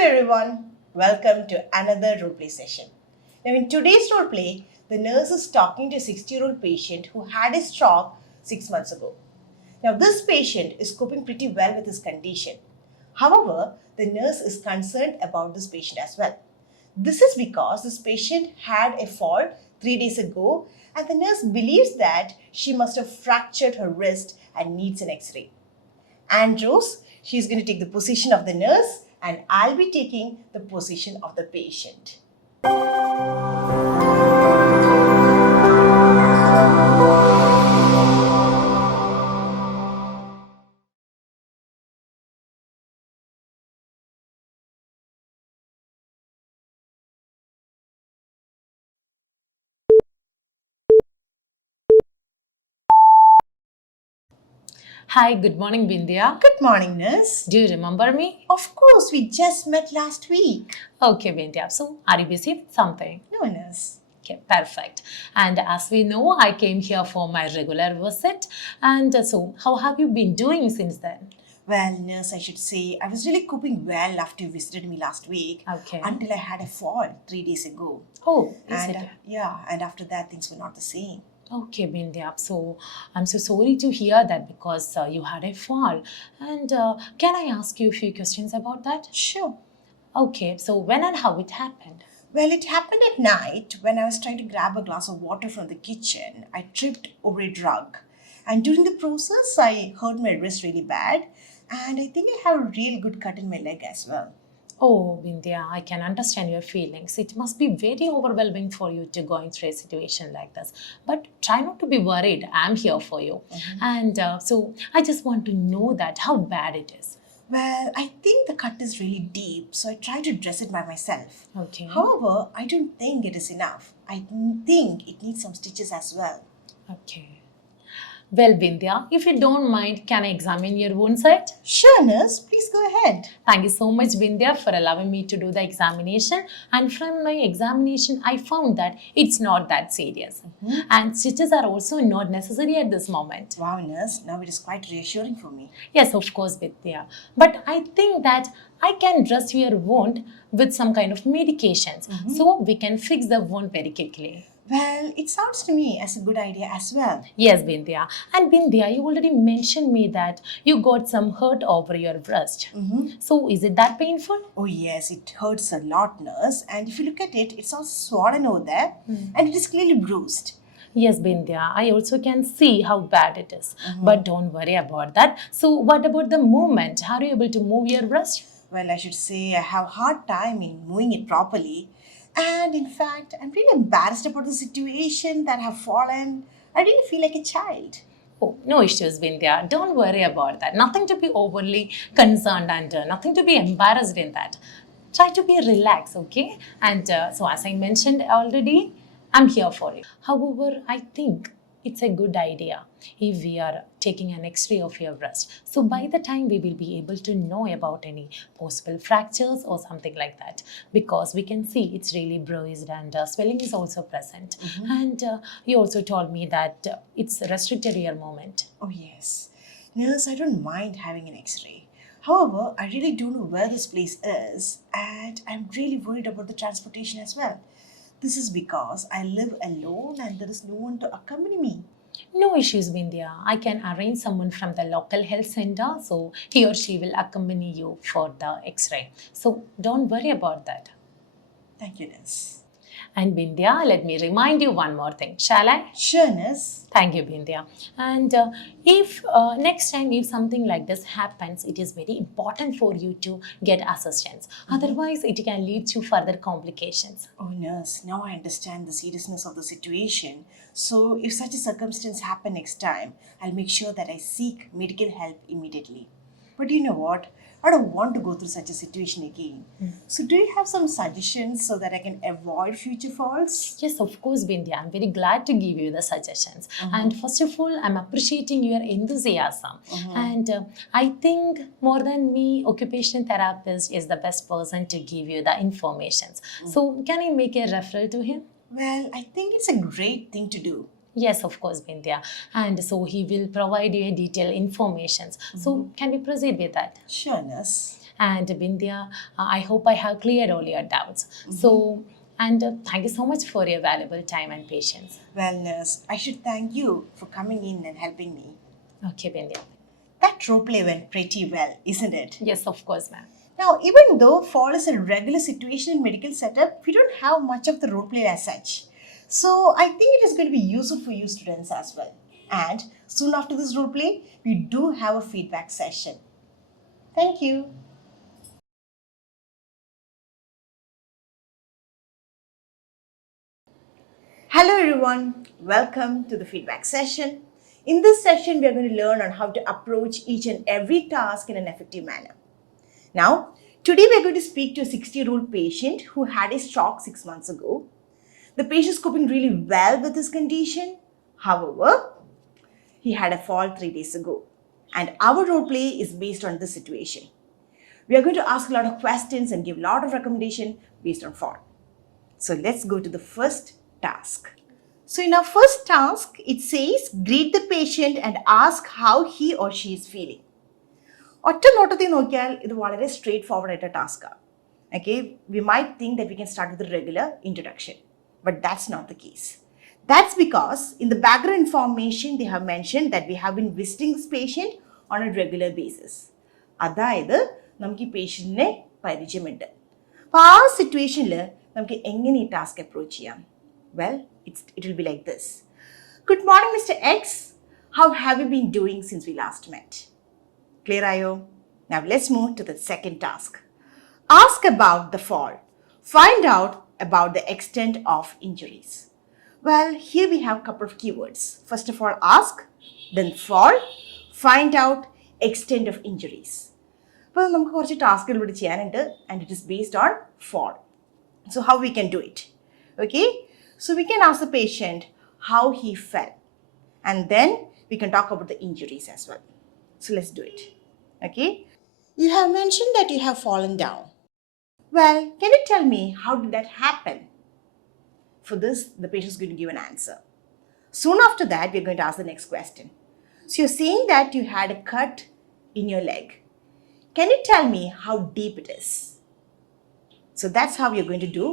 everyone, welcome to another roleplay session. Now in today's roleplay, the nurse is talking to a 60-year-old patient who had a stroke 6 months ago. Now this patient is coping pretty well with his condition. However, the nurse is concerned about this patient as well. This is because this patient had a fall 3 days ago and the nurse believes that she must have fractured her wrist and needs an x-ray. Andrews, she's going to take the position of the nurse and I'll be taking the position of the patient. Hi, good morning, Bindya. Good morning, nurse. Do you remember me? Of course, we just met last week. Okay, Bindya. So, are you busy with something? No, nurse. Okay, perfect. And as we know, I came here for my regular visit. And so, how have you been doing since then? Well, nurse, I should say, I was really coping well after you visited me last week. Okay. Until I had a fall 3 days ago. Oh, is And it? and after that, things were not the same. Okay, Bindya. So, I'm so sorry to hear that because you had a fall. And can I ask you a few questions about that? Sure. Okay, so when and how it happened? Well, it happened at night when I was trying to grab a glass of water from the kitchen. I tripped over a rug. And during the process, I hurt my wrist really bad. And I think I have a real good cut in my leg as well. Oh, Bindya, I can understand your feelings. It must be very overwhelming for you to going through a situation like this. But try not to be worried. I'm here for you. And so I just want to know that how bad it is. Well, I think the cut is really deep, so I try to dress it by myself. Okay. However, I don't think it is enough. I think it needs some stitches as well. Okay. Well, Bindya, if you don't mind, can I examine your wound site? Sure, nurse. Please go ahead. Thank you so much, Bindya, for allowing me to do the examination. And from my examination, I found that it's not that serious. And stitches are also not necessary at this moment. Wow, nurse. Now it is quite reassuring for me. Yes, of course, Vidya. But I think that I can dress your wound with some kind of medications. So we can fix the wound very quickly. Well, it sounds to me as a good idea as well. Yes, Bindya. And Bindya, you already mentioned me that you got some hurt over your breast. So is it that painful? Oh, yes, it hurts a lot, nurse. And if you look at it, it's all swollen over there and it is clearly bruised. Yes, Bindya, I also can see how bad it is. But don't worry about that. So what about the movement? Are you able to move your breast? Well, I should say I have a hard time in moving it properly. And in fact, I'm really embarrassed about the situation that I have fallen. I really feel like a child. Oh, no issues, Bindya. Don't worry about that. Nothing to be overly concerned and nothing to be embarrassed in that. Try to be relaxed, okay? And so as I mentioned already, I'm here for you. However, I think it's a good idea if we are taking an x-ray of your breast. So by the time we will be able to know about any possible fractures or something like that, because we can see it's really bruised and swelling is also present. And you also told me that it's restricted your movement. Oh, yes. Nurse, I don't mind having an x-ray. However, I really don't know where this place is and I'm really worried about the transportation as well. This is because I live alone and there is no one to accompany me. No issues, Bindya. I can arrange someone from the local health center, so he or she will accompany you for the x-ray. So don't worry about that. Thank you, nurse. And Bindya, let me remind you one more thing, shall I? Sure, nurse. Thank you, Bindya. And if next time if something like this happens, it is very important for you to get assistance. Otherwise, it can lead to further complications. Oh, nurse, now I understand the seriousness of the situation. So, if such a circumstance happen next time, I'll make sure that I seek medical help immediately. But you know what? I don't want to go through such a situation again. So, do you have some suggestions so that I can avoid future falls? Yes, of course, Bindya. I'm very glad to give you the suggestions. And first of all, I'm appreciating your enthusiasm. And I think more than me, occupational therapist is the best person to give you the informations. So can I make a referral to him? Well, I think it's a great thing to do. Yes, of course, Bindya. And so he will provide you a detailed information. So can we proceed with that? Sure, nurse. And Bindya, I hope I have cleared all your doubts. So, and thank you so much for your valuable time and patience. Well, nurse, I should thank you for coming in and helping me. Okay, Bindya. That role play went pretty well, isn't it? Yes, of course, ma'am. Now, even though fall is a regular situation in medical setup, we don't have much of the role play as such. So I think it is going to be useful for you students as well. And soon after this role play, we do have a feedback session. Thank you. Hello everyone, welcome to the feedback session. In this session, we are going to learn on how to approach each and every task in an effective manner. Now, today we are going to speak to a 60-year-old patient who had a stroke 6 months ago. The patient is coping really well with his condition. However, he had a fall 3 days ago. And our role play is based on this situation. We are going to ask a lot of questions and give a lot of recommendation based on fall. So let's go to the first task. So in our first task, it says greet the patient and ask how he or she is feeling. ഒറ്റ നോട്ടത്തിൽ നോക്കിയാൽ ഇത് വളരെ straight forward ആയിട്ട് ടാസ്ക്കാണ്. Okay, we might think that we can start with a regular introduction, but that's not the case. That's because in the background information they have mentioned that we have been visiting this patient on a regular basis. അതായത് നമുക്ക് ഈ പേഷ്യൻറ്റിനെ പരിചയമുണ്ട്. അപ്പോൾ ആ സിറ്റുവേഷനിൽ നമുക്ക് എങ്ങനെ ഈ ടാസ്ക് അപ്രോച്ച് ചെയ്യാം? Well, it will be like this. Good morning, Mr. X. How have you been doing since we last met? Clear, Ayo? Now let's move to the second task. Ask about the fall. Find out about the extent of injuries. Well, here we have a couple of keywords. First of all, ask, then fall, find out extent of injuries. അപ്പോൾ നമുക്ക് കുറച്ച് ടാസ്കുകൾ ഇവിടെ ചെയ്യാനുണ്ട് and it is based on fall. So how we can do it? Okay, so we can ask the patient how he fell and then we can talk about the injuries as well. So let's do it. Okay, you have mentioned that you have fallen down. Well, can you tell me how did that happen? For this, the patient is going to give an answer. Soon after that, we're going to ask the next question. So you're saying that you had a cut in your leg. Can you tell me how deep it is? So that's how you're going to do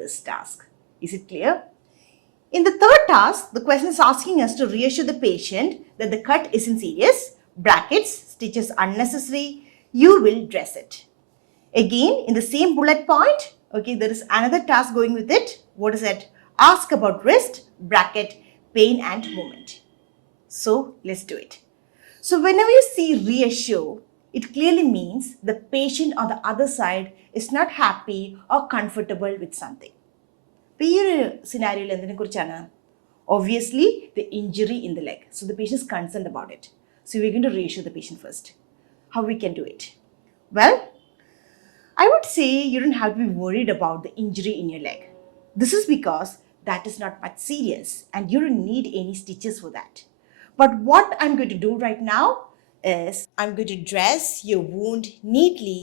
this task. Is it clear? In the third task, the question is asking us to reassure the patient that the cut isn't serious, brackets, stitches unnecessary, you will dress it. Again, in the same bullet point, okay, there is another task going with it. What is it? Ask about wrist, bracket, pain and movement. So let's do it. So whenever you see reassure, it clearly means the patient on the other side is not happy or comfortable with something. ഈ ഒരു സിനാരിയോയിൽ എന്തിനെക്കുറിച്ചാണ്? Obviously, the injury in the leg. So the patient is concerned about it. So we're going to reassure the patient first. How we can do it? Well, I would say you don't have to be worried about the injury in your leg. This is because that is not much serious and you don't need any stitches for that. But what I'm going to do right now is I'm going to dress your wound neatly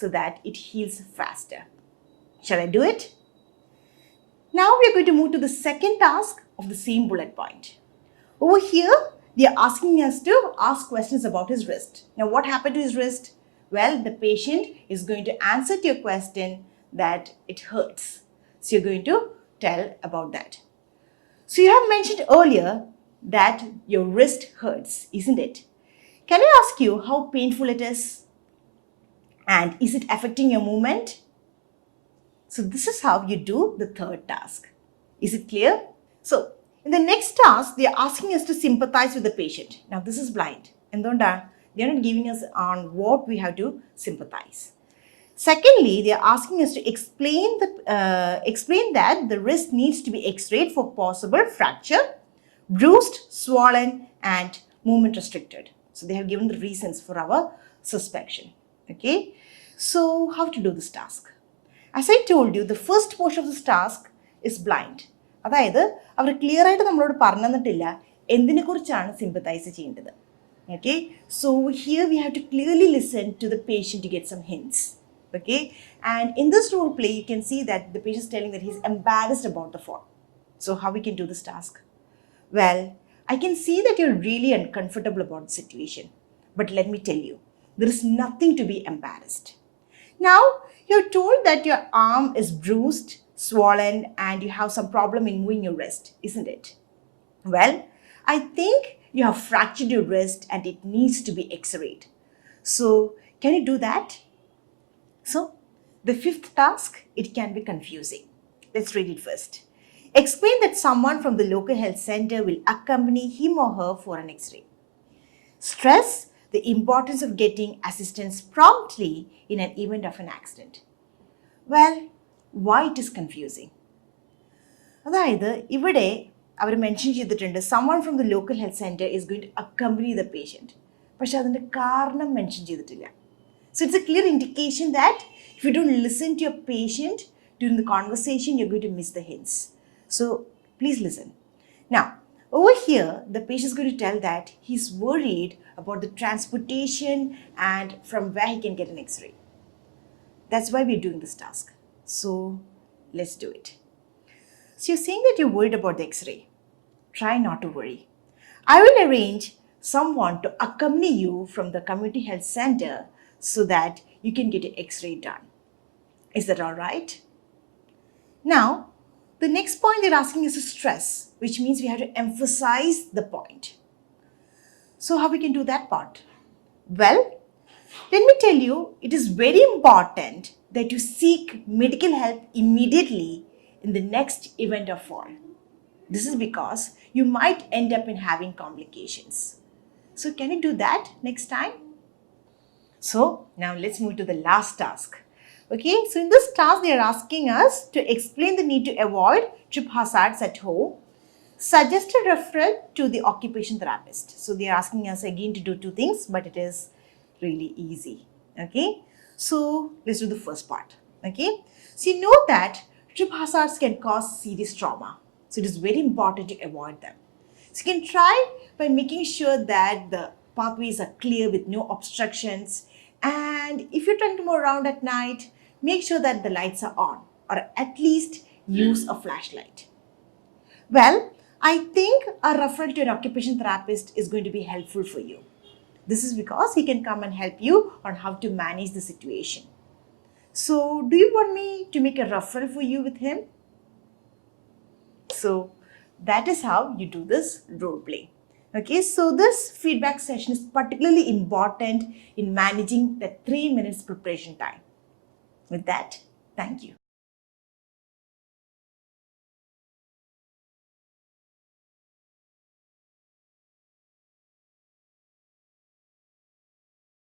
so that it heals faster. Shall I do it? Now we are going to move to the second task of the same bullet point. Over here, they are asking us to ask questions about his wrist. Now, what happened to his wrist? Well, the patient is going to answer to your question that it hurts. So you're going to tell about that. So you have mentioned earlier that your wrist hurts, isn't it? Can I ask you how painful it is? And is it affecting your movement? So this is how you do the third task. Is it clear? So in the next task, they are asking us to sympathize with the patient. Now this is blind. And they are not giving us on what we have to sympathize. Secondly, they are asking us to explain that the wrist needs to be x-rayed for possible fracture, bruised, swollen, and movement restricted. So they have given the reasons for our suspicion. Okay, so how to do this task? As I told you, the first portion of this task is blind. അതായത് അവർ clear ആയിട്ട് നമ്മളോട് പറഞ്ഞു തന്നിട്ടില്ല എന്തിനെക്കുറിച്ചാണ് sympathise ചെയ്യേണ്ടത്. Okay, so here we have to clearly listen to the patient to get some hints. Okay, and in this role play, you can see that the patient is telling that he's embarrassed about the fall. So how we can do this task? Well, I can see that you're really uncomfortable about the situation. But let me tell you, there is nothing to be embarrassed. Now, you're told that your arm is bruised, swollen, and you have some problem in moving your wrist, isn't it? Well, I think you have fractured your wrist and it needs to be x-rayed. So, can you do that? So, the fifth task, it can be confusing. Let's read it first. Explain that someone from the local health center will accompany him or her for an x-ray. Stress the importance of getting assistance promptly in an event of an accident. Well, why it is confusing? അതായത് ഇവിടെ അവർ mention ചെയ്തിട്ടുണ്ട് someone from the local health center is going to accompany the patient. പക്ഷെ അതിൻ്റെ കാരണം mention ചെയ്തിട്ടില്ല. So it's a clear indication that if you don't listen to your patient during the conversation, you're going to miss the hints. So please listen. Now, over here, the patient is going to tell that he's worried about the transportation and from where he can get an x-ray. That's why we're doing this task. So let's do it. So you're saying that you're worried about the x-ray. Try not to worry. I will arrange someone to accompany you from the community health center so that you can get an x-ray done. Is that all right? Now, the next point they're asking is a stress, which means we have to emphasize the point. So how we can do that part? Well, let me tell you, it is very important that you seek medical help immediately in the next event of fall. This is because you might end up in having complications. So can you do that next time? So now let's move to the last task. Okay, so in this task they are asking us to explain the need to avoid trip hazards at home, suggest a referral to the occupation therapist. So they are asking us again to do two things, but it is really easy. Okay, so let's do the first part. Okay, so you know that trip hazards can cause serious trauma. So it is very important to avoid them. So you can try by making sure that the pathways are clear with no obstructions. And if you're trying to move around at night, make sure that the lights are on, or at least use a flashlight. Well, I think a referral to an occupation therapist is going to be helpful for you. This is because he can come and help you on how to manage the situation. So, do you want me to make a referral for you with him? So, that is how you do this role play. Okay, so this feedback session is particularly important in managing the 3 minutes preparation time. With that, thank you.